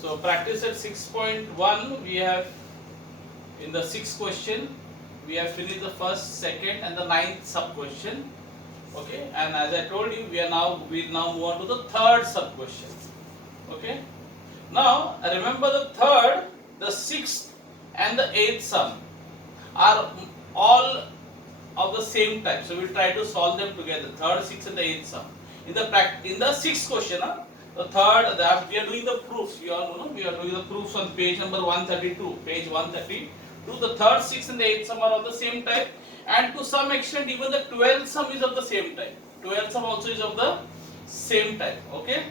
So practice at 6.1 we have in the sixth question we have finished the first, second and the ninth sub question. Okay, and as I told you we now move on to the third sub question. Okay, now remember the third, the sixth and the eighth sum are all of the same type. So we will try to solve them together. Third, sixth, and the eighth sum. In the sixth question, the third, we are doing the proofs. You all know we are doing the proofs on page number 132. Page 132. The third, sixth, and the eighth sum are of the same type, and to some extent even the 12th sum is of the same type. 12th sum also is of the same type. Okay.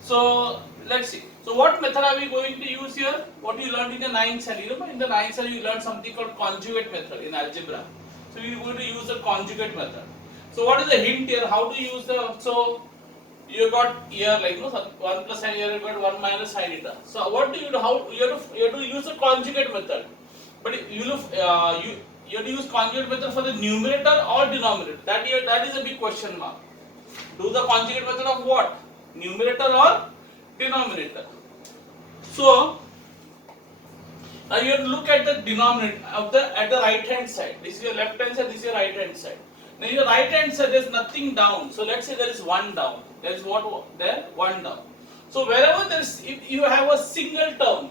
So let's see. So what method are we going to use here? What you learned in the 9th cell. You know, in the 9th cell you learned something called conjugate method in algebra. So we are going to use the conjugate method. So what is the hint here? How to use the, so you got here like 1 plus sin, here you got 1 minus sin theta. So what do you do? How you have to use the conjugate method. But you have to use conjugate method for the numerator or denominator. That is a big question mark. Do the conjugate method of what? Numerator or denominator. So now you have to look at the denominator of at the right hand side. This is your left hand side, this is your right hand side. Now in the right hand side there is nothing down. So let's say there is 1 down. There is what there? 1 down. So wherever there is, if you have a single term,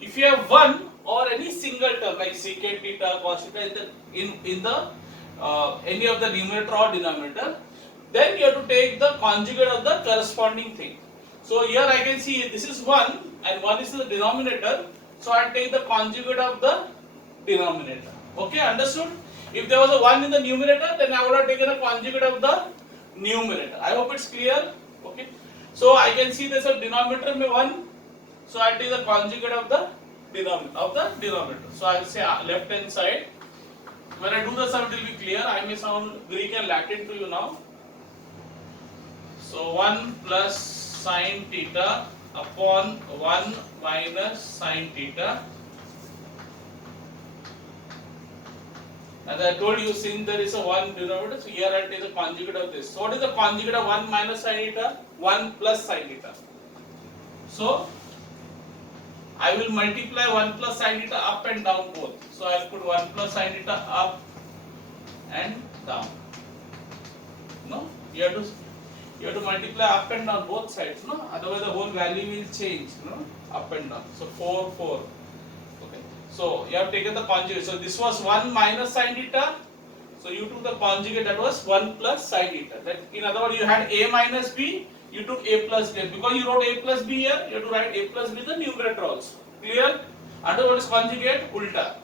if you have 1 or any single term like secant theta, cos theta in the any of the numerator or denominator, then you have to take the conjugate of the corresponding thing. So here I can see this is 1 and 1 is the denominator. So I take the conjugate of the denominator. Okay, understood? If there was a 1 in the numerator, then I would have taken a conjugate of the numerator. I hope it's clear. Okay. So I can see there's a denominator में 1. So I take the conjugate of the denominator. So I will say left hand side. When I do the sum, it will be clear. I may sound Greek and Latin to you now. So 1 plus sin theta upon 1 minus sin theta. As I told you, since there is a 1 denominator, so here I take the conjugate of this. So what is the conjugate of 1 minus sin theta? 1 plus sin theta. So I will multiply 1 plus sin theta up and down both. So I will put 1 plus sin theta up and down. No, you have to multiply up and down both sides. No, otherwise the whole value will change. No, up and down. So 4, 4. Okay. So you have taken the conjugate. So this was 1 minus sin theta. So you took the conjugate, that was 1 plus sin theta. That in other words, you had a minus b. You took a plus b. Because you wrote a plus b here, you have to write a plus b in the numerator also. Clear? Under what is conjugate? Ulta.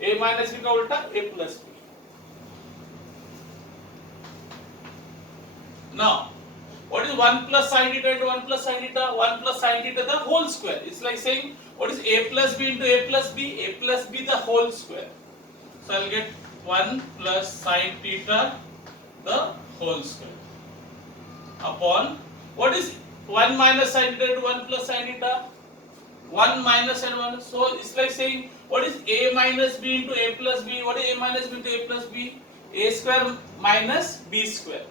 A minus b ka ulta, a plus b. Now, what is 1 plus sin theta into 1 plus sin theta? 1 plus sin theta the whole square. It's like saying, what is a plus b into a plus b? A plus b the whole square. So I will get 1 plus sin theta the whole square upon, what is 1 minus sin theta into 1 plus sin theta? 1 minus and 1. So it's like saying, what is a minus b into a plus b? What is a minus b into a plus b? A square minus b square.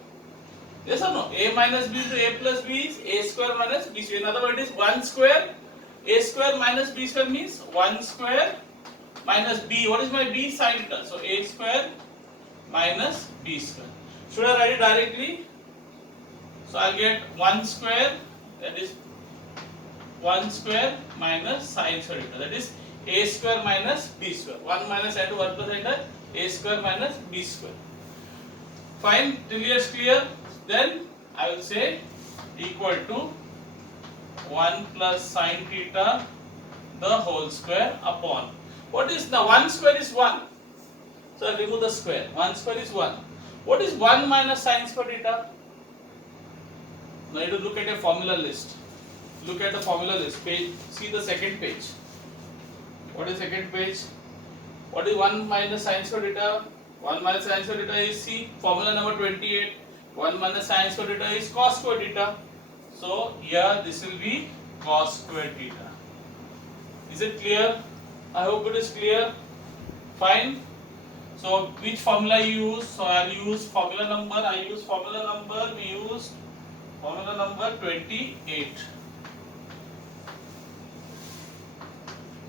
Yes or no? A minus b into a plus b is a square minus b square. In other words, it is 1 square. A square minus b square means 1 square minus b. What is my b? Sin theta. So a square minus b square. Should I write it directly? So I'll get 1 square, that is 1 square minus sin square theta. That is a square minus b square. 1 minus into 1 plus into a square minus b square. Fine, till here is clear. Then I will say equal to 1 plus sin theta the whole square upon, what is the 1 square is 1. So I will remove the square. 1 square is 1. What is 1 minus sin square theta? Now you have to look at a formula list. Look at the formula list. Page. See the second page. What is second page? What is 1 minus sin square theta? 1 minus sin square theta is, see, formula number 28. 1 minus sin square theta is cos square theta. So here this will be cos square theta. Is it clear? I hope it is clear. Fine. So which formula you use? So I will use formula number. We use formula number 28.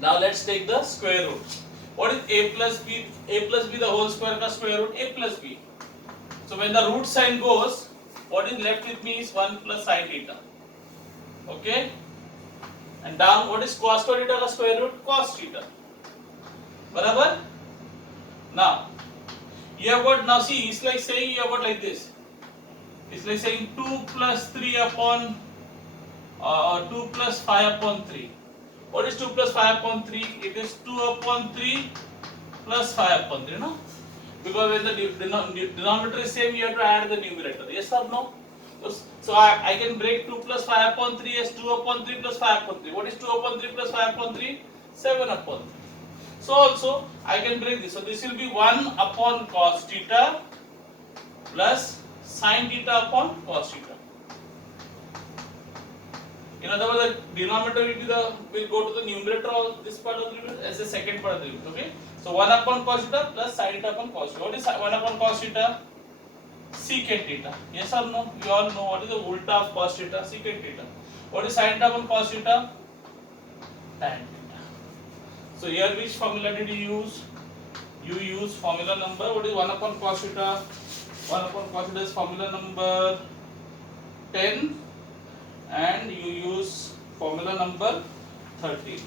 Now let's take the square root. What is a plus b? A plus b the whole square का square root a plus b. So when the root sign goes, what is left with me is 1 plus sin theta. Okay? And down, what is cos square theta का square root? Cos theta. बराबर? Now, you have got, now see, it's like saying you have got like this. It's like saying 2 plus 3 upon 2 plus 5 upon 3. What is 2 plus 5 upon 3? It is 2 upon 3 plus 5 upon 3, no? Because when the denominator is same, you have to add the numerator. Yes or no? So I can break 2 plus 5 upon 3 as 2 upon 3 plus 5 upon 3. What is 2 upon 3 plus 5 upon 3? 7 upon 3. So also I can break this. So this will be 1 upon cos theta plus sin theta upon cos theta. In other words, the denominator will go to the numerator of this part of the limit as the second part of the limit. Okay. So 1 upon cos theta plus sin theta upon cos theta. What is 1 upon cos theta? Secant theta. Yes or no? You all know what is the ulta of cos theta? Secant theta. What is sin theta upon cos theta? Tan theta. So here which formula did you use? You use formula number. What is 1 upon cos theta? 1 upon cos theta is formula number 10. And you use formula number 13.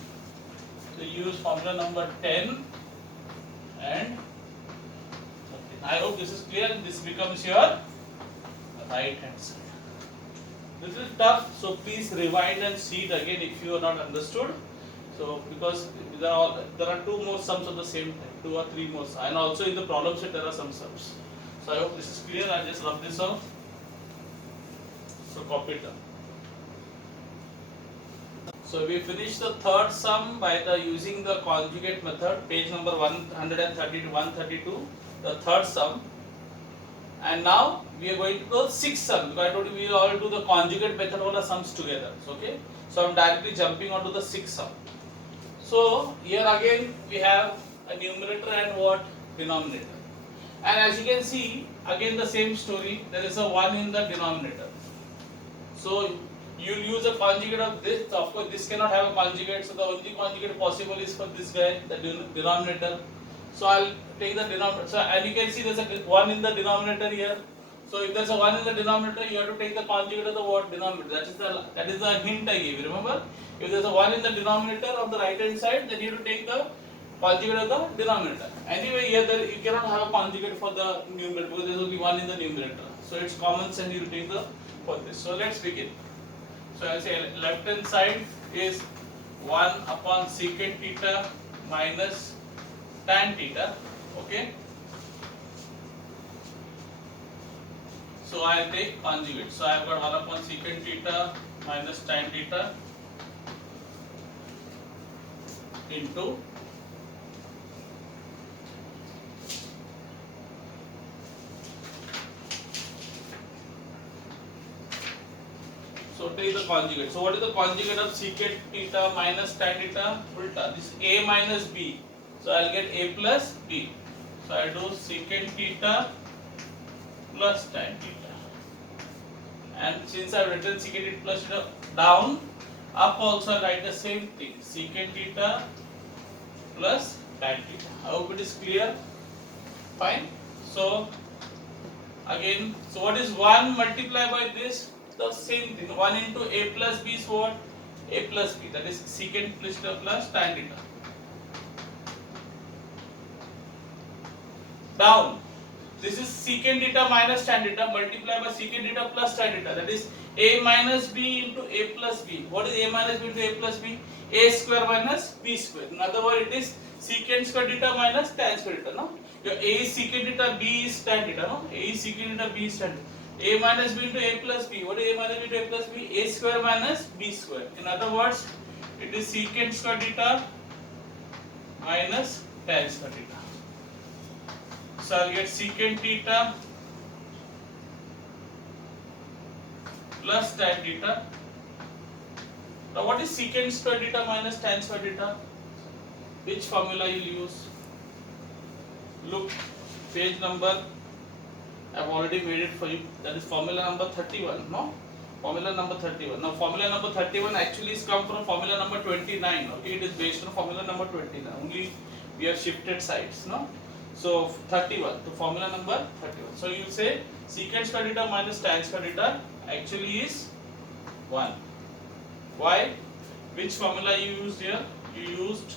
So you use formula number 10 and 13. I hope this is clear. This becomes your right hand side. This is tough, so please rewind and see it again if you are not understood. So because there are 2 more sums at the same time, 2 or 3 more, and also in the problem set there are some sums. So I hope this is clear. I just rub this off. So copy it down. So we finished the third sum by using the conjugate method, page number 130 to 132, the third sum. And now we are going to do the sixth sum, because I told you we all do the conjugate method of the sums together. Okay. So I am directly jumping onto the sixth sum. So here again we have a numerator and what? Denominator. And as you can see, again the same story, there is a 1 in the denominator. So you will use a conjugate of this. Of course, this cannot have a conjugate, so the only conjugate possible is for this guy, the denominator. So I'll take the denominator. So and you can see there's a 1 in the denominator here. So if there's a 1 in the denominator, you have to take the conjugate of the what? Denominator. That is the hint I gave. Remember, if there's a 1 in the denominator on the right hand side, then you have to take the conjugate of the denominator. Anyway, here you cannot have a conjugate for the numerator because there's only 1 in the numerator. So it's common sense you will take the for this. So let's begin. So I say left hand side is 1 upon secant theta minus tan theta. Okay. So I take conjugate. So I have got 1 upon secant theta minus tan theta into so take the conjugate. So what is the conjugate of secant theta minus tan theta? Ulta. This a minus b. So I'll get a plus b. So I do secant theta plus tan theta. And since I've written secant theta plus theta down, up also I write the same thing. Secant theta plus tan theta. I hope it is clear. Fine. So again, so what is 1 multiplied by this? The same thing. 1 into a plus b is what? A plus b. That is secant theta plus tan theta. Down. This is secant theta minus tan theta multiplied by secant theta plus tan theta. That is a minus b into a plus b. What is a minus b into a plus b? A square minus b square. In other words, it is secant square theta minus tan square theta. No? Your a is secant theta, b is tan theta. No? A is secant theta, b is tan theta. A minus b into a plus b. What is a minus b into a plus b? A square minus b square. In other words, it is secant square theta minus tan square theta. So I'll get secant theta plus tan theta. Now what is secant square theta minus tan square theta? Which formula you will use? Look, page number, I've already made it for you. That is formula number 31. No? Formula number 31. Now formula number 31 actually is come from formula number 29. Okay, it is based on formula number 29. Only we have shifted sides, no? So 31. So formula number 31. So you say secant square theta minus tan square theta actually is 1. Why? Which formula you used here? You used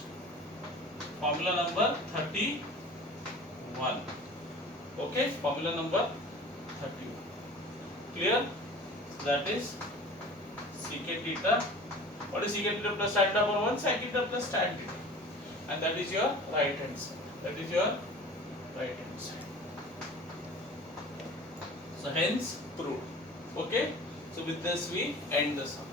formula number 31. Okay, formula number 31. Clear? That is secant theta. What is secant theta plus tan theta upon 1? Secant theta plus tan theta. And that is your right hand side. That is your right hand side. So hence proved. Okay. So with this we end the sum.